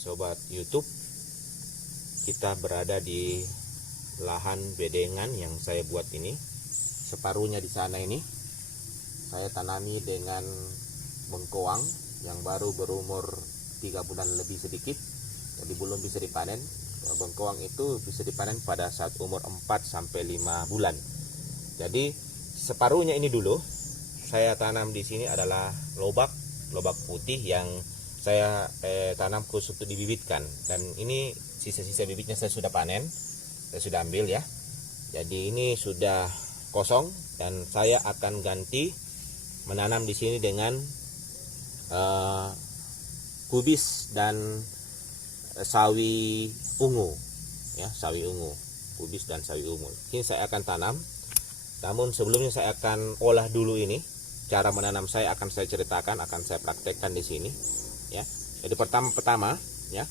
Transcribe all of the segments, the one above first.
Sobat YouTube, kita berada di lahan bedengan yang saya buat ini. Separuhnya di sana ini saya tanami dengan bengkoang yang baru berumur 3 bulan lebih sedikit, jadi belum bisa dipanen. Bengkoang itu bisa dipanen pada saat umur 4-5 bulan. Jadi separuhnya ini dulu saya tanam di sini adalah lobak putih yang saya tanam khusus untuk dibibitkan, dan ini sisa-sisa bibitnya saya sudah panen, saya sudah ambil ya. Jadi ini sudah kosong dan saya akan ganti menanam di sini dengan kubis dan sawi ungu ya, sawi ungu, kubis dan sawi ungu. Ini saya akan tanam. Namun sebelumnya saya akan olah dulu ini. Cara menanam saya akan saya ceritakan, akan saya praktekkan di sini ya. Jadi pertama ya,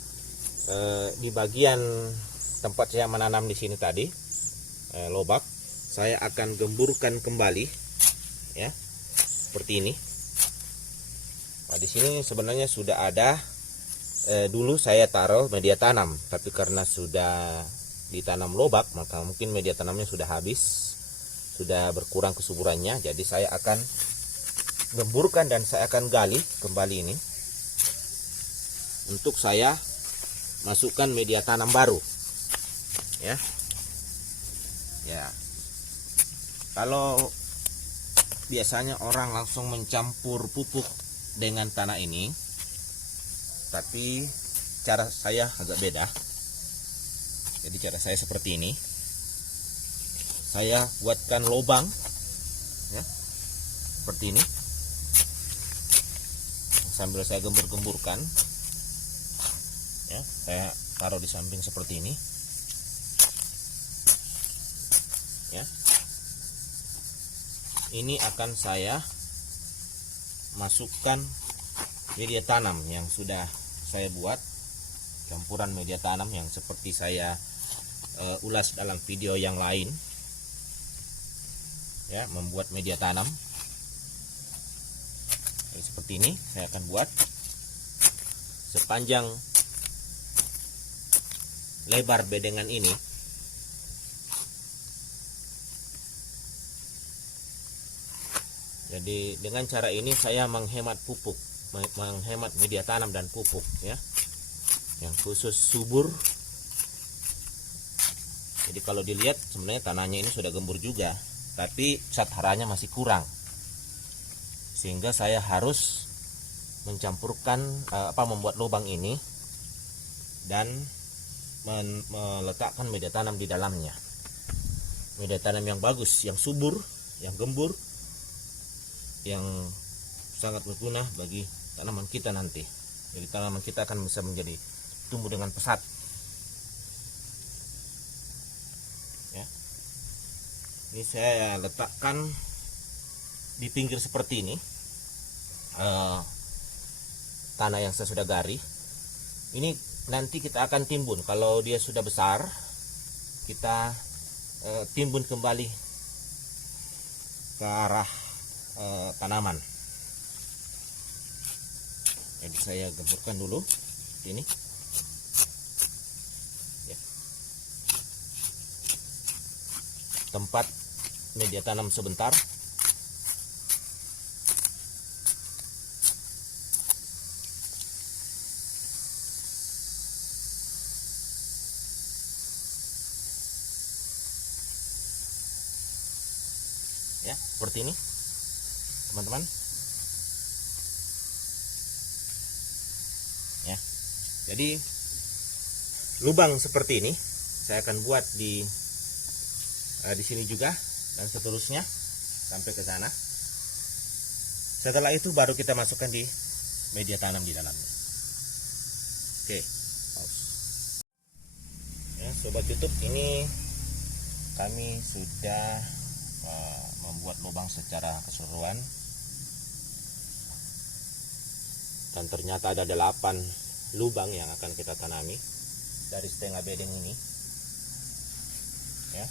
di bagian tempat saya menanam di sini tadi, lobak, saya akan gemburkan kembali ya, seperti ini. Nah, di sini sebenarnya sudah ada, dulu saya taruh media tanam, tapi karena sudah ditanam lobak maka mungkin media tanamnya sudah habis, sudah berkurang kesuburannya. Jadi saya akan gemburkan dan saya akan gali kembali ini untuk saya masukkan media tanam baru ya. Kalau biasanya orang langsung mencampur pupuk dengan tanah ini, tapi cara saya agak beda. Jadi cara saya seperti ini. Saya buatkan lubang ya, seperti ini, sambil saya gembur-gemburkan ya. Saya taruh di samping seperti ini ya. Ini akan saya masukkan media tanam yang sudah saya buat, campuran media tanam yang seperti saya ulas dalam video yang lain ya, membuat media tanam. Jadi seperti ini saya akan buat sepanjang lebar bedengan ini. Jadi dengan cara ini saya menghemat pupuk, menghemat media tanam dan pupuk ya, yang khusus subur. Jadi kalau dilihat sebenarnya tanahnya ini sudah gembur juga, tapi zat haranya masih kurang, sehingga saya harus mencampurkan membuat lubang ini dan meletakkan media tanam di dalamnya. Media tanam yang bagus, yang subur, yang gembur, yang sangat berguna bagi tanaman kita nanti. Jadi tanaman kita akan bisa menjadi tumbuh dengan pesat ya. Ini saya letakkan di pinggir seperti ini, tanah yang saya sudah gari. Ini nanti kita akan timbun. Kalau dia sudah besar, kita timbun kembali ke arah tanaman. Jadi saya gemburkan dulu ini ya. Tempat media tanam sebentar. Ya, seperti ini teman-teman ya. Jadi lubang seperti ini saya akan buat di sini juga, dan seterusnya sampai ke sana. Setelah itu baru kita masukkan di media tanam di dalamnya. Oke, ya sobat YouTube, ini kami sudah membuat lubang secara keseluruhan, dan ternyata ada 8 lubang yang akan kita tanami dari setengah bedeng ini ya.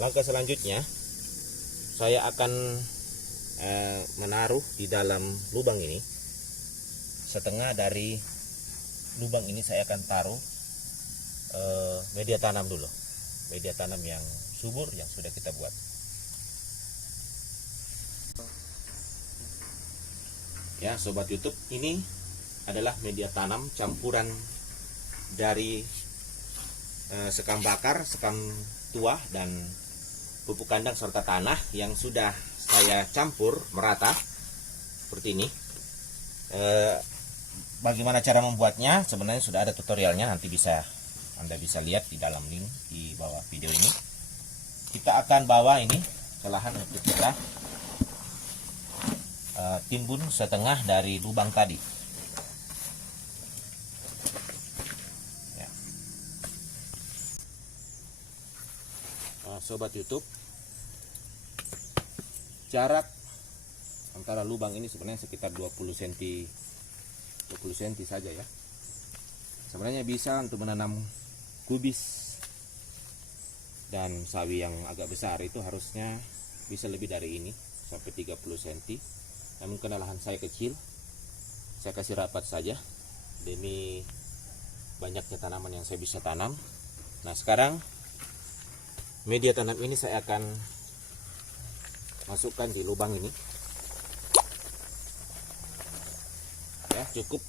Langkah selanjutnya saya akan menaruh di dalam lubang ini setengah dari lubang ini saya akan taruh media tanam dulu, media tanam yang subur yang sudah kita buat. Ya sobat YouTube, ini adalah media tanam campuran dari sekam bakar, sekam tua, dan pupuk kandang serta tanah yang sudah saya campur merata seperti ini. Bagaimana cara membuatnya? Sebenarnya sudah ada tutorialnya, nanti Anda bisa lihat di dalam link di bawah video ini. Kita akan bawa ini ke lahan untuk kita timbun setengah dari lubang tadi. Ya. Sobat YouTube, jarak antara lubang ini sebenarnya sekitar 20 cm saja ya. Sebenarnya bisa untuk menanam kubis dan sawi yang agak besar itu harusnya bisa lebih dari ini, sampai 30 cm. Namun karena lahan saya kecil, saya kasih rapat saja demi banyaknya tanaman yang saya bisa tanam. Nah sekarang media tanam ini saya akan masukkan di lubang ini. Ya, cukup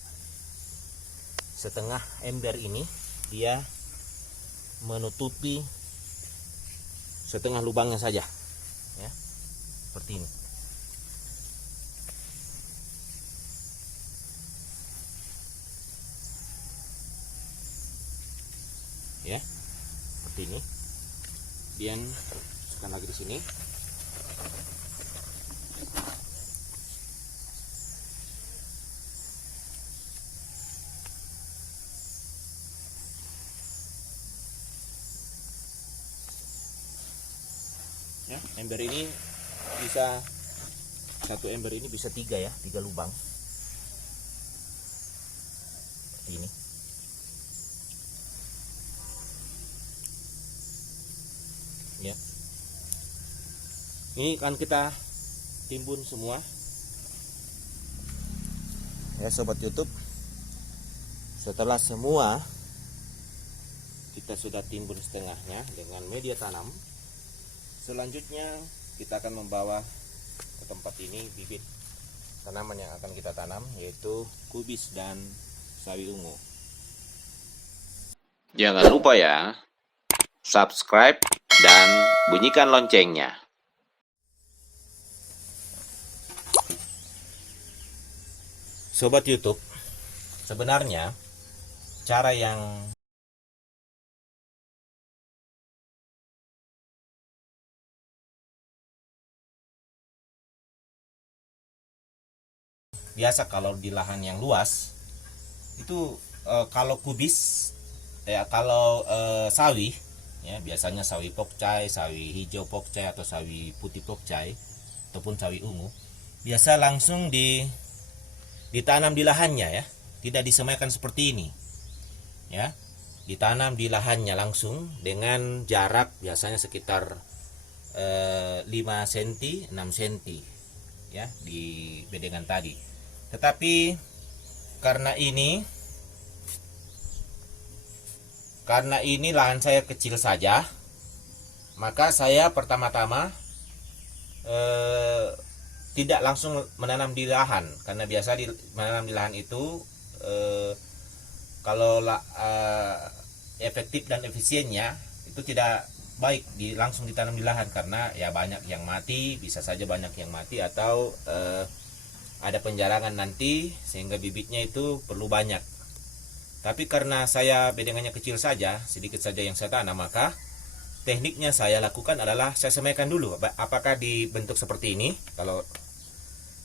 setengah ember ini, dia menutupi setengah lubangnya saja ya, seperti ini. Ya, seperti ini. Kemudian masukkan lagi di sini. Ya, ember ini bisa, satu ember ini bisa 3 ya, 3 lubang seperti ini. Ya, ini kan kita timbun semua ya sobat YouTube. Setelah semua kita sudah timbun setengahnya dengan media tanam, selanjutnya kita akan membawa ke tempat ini bibit tanaman yang akan kita tanam, yaitu kubis dan sawi ungu. Jangan lupa ya, subscribe dan bunyikan loncengnya. Sobat YouTube, sebenarnya cara yang biasa kalau di lahan yang luas itu kalau kubis kalau sawi ya, biasanya sawi pokcai, sawi hijau pokcai, atau sawi putih pokcai, ataupun sawi ungu, biasa langsung ditanam di lahannya ya, tidak disemaikan seperti ini ya. Ditanam di lahannya langsung dengan jarak biasanya sekitar 5 cm 6 cm ya di bedengan tadi. Tetapi karena ini lahan saya kecil saja, maka saya pertama-tama tidak langsung menanam di lahan, karena biasa menanam di lahan itu kalau efektif dan efisiennya itu tidak baik langsung ditanam di lahan, karena ya banyak yang mati, bisa saja banyak yang mati, atau ada penjarangan nanti sehingga bibitnya itu perlu banyak. Tapi karena saya bedengannya kecil saja, sedikit saja yang saya tanam, maka tekniknya saya lakukan adalah saya semaikan dulu apakah dibentuk seperti ini kalau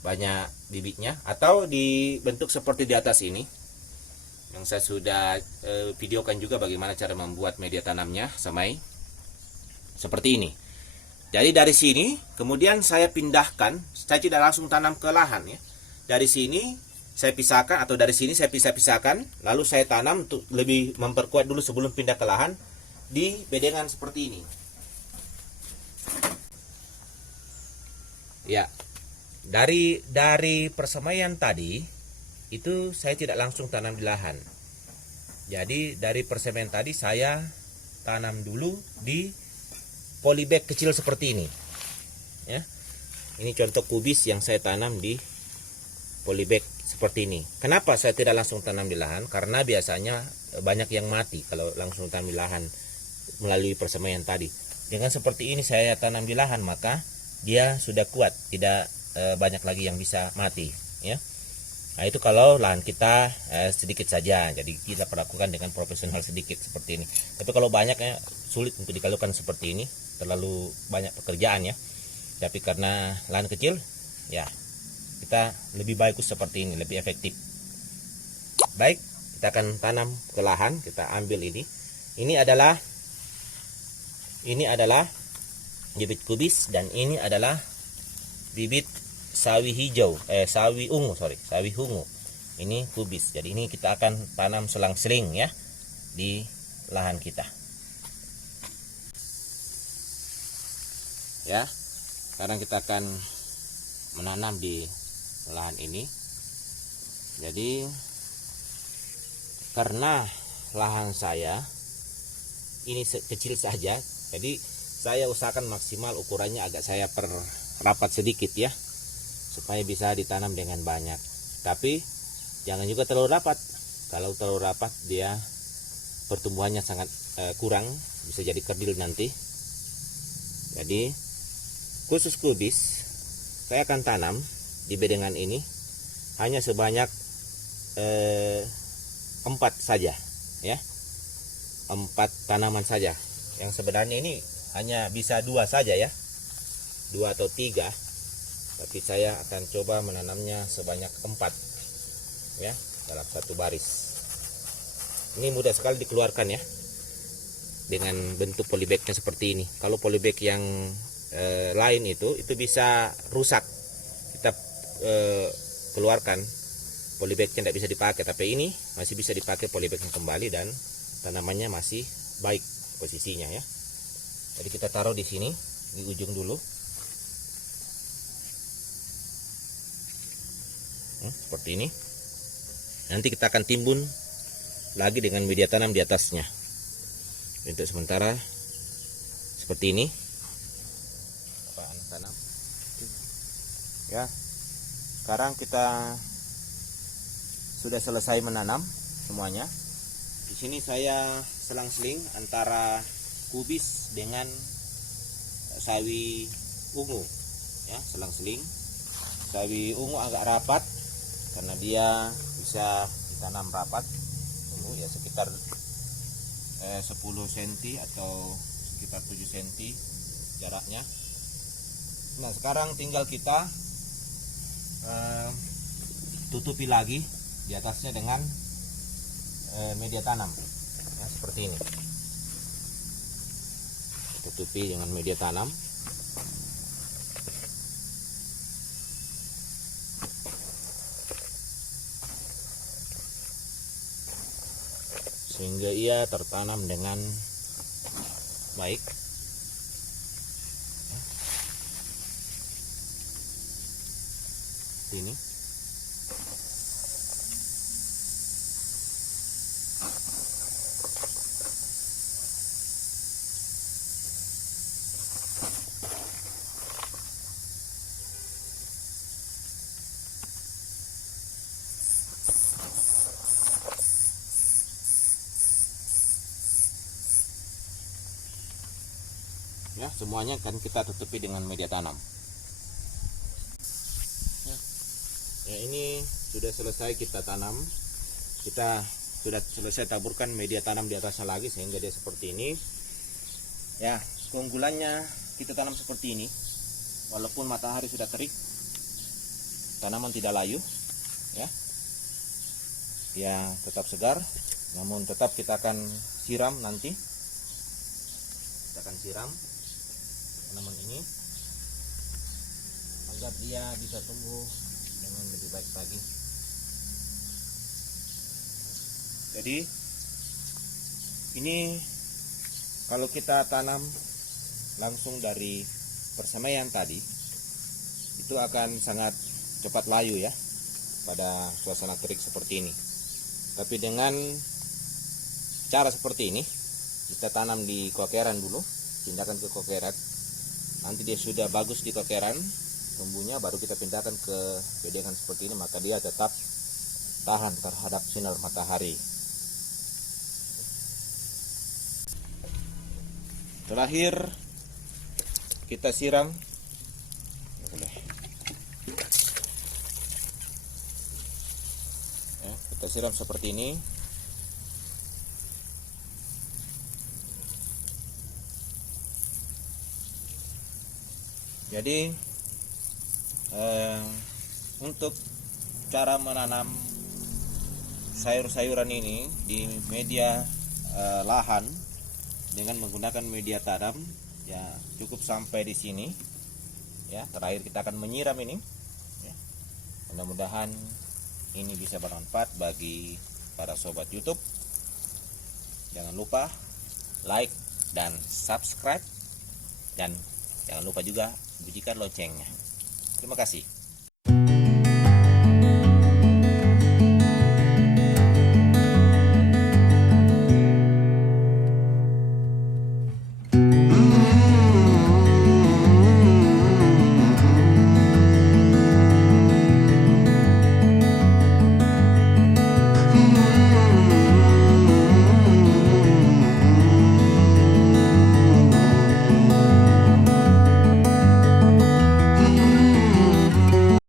banyak bibitnya, atau dibentuk seperti di atas ini yang saya sudah videokan juga bagaimana cara membuat media tanamnya semai seperti ini. Jadi dari sini kemudian saya pindahkan, saya tidak langsung tanam ke lahan ya. Dari sini saya pisahkan, atau dari sini saya pisahkan, lalu saya tanam untuk lebih memperkuat dulu sebelum pindah ke lahan di bedengan seperti ini. Ya, dari persemaian tadi itu saya tidak langsung tanam di lahan. Jadi dari persemen tadi saya tanam dulu di polybag kecil seperti ini ya. Ini contoh kubis yang saya tanam di polybag seperti ini. Kenapa saya tidak langsung tanam di lahan? Karena biasanya banyak yang mati kalau langsung tanam di lahan melalui persemaian tadi. Dengan seperti ini saya tanam di lahan, maka dia sudah kuat, tidak banyak lagi yang bisa mati ya. Nah itu kalau lahan kita sedikit saja, jadi kita perlakukan dengan profesional sedikit seperti ini. Tapi kalau banyak ya sulit untuk dilakukan seperti ini, terlalu banyak pekerjaan ya. Tapi karena lahan kecil ya kita lebih bagus seperti ini, lebih efektif. Baik, kita akan tanam ke lahan. Kita ambil ini. Ini adalah bibit kubis, dan ini adalah bibit sawi hijau, sawi ungu. Ini kubis. Jadi ini kita akan tanam selang-seling ya di lahan kita. Ya, sekarang kita akan menanam di lahan ini. Jadi karena lahan saya ini kecil saja, jadi saya usahakan maksimal ukurannya agak saya perrapat sedikit ya, supaya bisa ditanam dengan banyak. Tapi jangan juga terlalu rapat. Kalau terlalu rapat dia pertumbuhannya sangat kurang, bisa jadi kerdil nanti. Jadi khusus kubis saya akan tanam di bedengan ini hanya sebanyak 4 saja ya, 4 tanaman saja. Yang sebenarnya ini hanya bisa 2 saja ya, 2 atau 3, tapi saya akan coba menanamnya sebanyak 4 ya, dalam satu baris. Ini mudah sekali dikeluarkan ya, dengan bentuk polybagnya seperti ini. Kalau polybag yang lain itu bisa rusak, kita keluarkan polybagnya, tidak bisa dipakai. Tapi ini masih bisa dipakai polybagnya kembali, dan tanamannya masih baik posisinya ya. Jadi kita taruh di sini di ujung dulu seperti ini. Nanti kita akan timbun lagi dengan media tanam di atasnya. Untuk sementara seperti ini tanam ya. Sekarang kita sudah selesai menanam semuanya. Di sini saya selang-seling antara kubis dengan sawi ungu ya, selang-seling. Sawi ungu agak rapat karena dia bisa ditanam rapat dulu ya, sekitar 10 cm atau sekitar 7 cm jaraknya. Nah sekarang tinggal kita tutupi lagi di atasnya dengan media tanam ya, seperti ini. Tutupi dengan media tanam. Sehingga ia tertanam dengan baik. Ini ya, semuanya kan kita tutupi dengan media tanam ya. Ini sudah selesai kita tanam, kita sudah selesai taburkan media tanam di atasnya lagi sehingga dia seperti ini ya. Keunggulannya kita tanam seperti ini, walaupun matahari sudah terik, tanaman tidak layu ya, dia tetap segar. Namun tetap kita akan siram nanti, kita akan siram tanaman ini agar dia bisa tumbuh dengan lebih baik lagi. Jadi ini kalau kita tanam langsung dari persemaian tadi, itu akan sangat cepat layu ya pada suasana terik seperti ini. Tapi dengan cara seperti ini kita tanam di kokeran dulu, pindahkan ke kokeran. Nanti dia sudah bagus di kokeran tumbuhnya, baru kita pindahkan ke bedengan seperti ini, maka dia tetap tahan terhadap sinar matahari. Terakhir kita siram. Ya, kita siram seperti ini. Jadi untuk cara menanam sayur-sayuran ini di media lahan dengan menggunakan media tanam ya cukup sampai di sini ya. Terakhir kita akan menyiram ini ya. Mudah-mudahan ini bisa bermanfaat bagi para sobat YouTube. Jangan lupa like dan subscribe, dan jangan lupa juga bunyikan loncengnya. Terima kasih.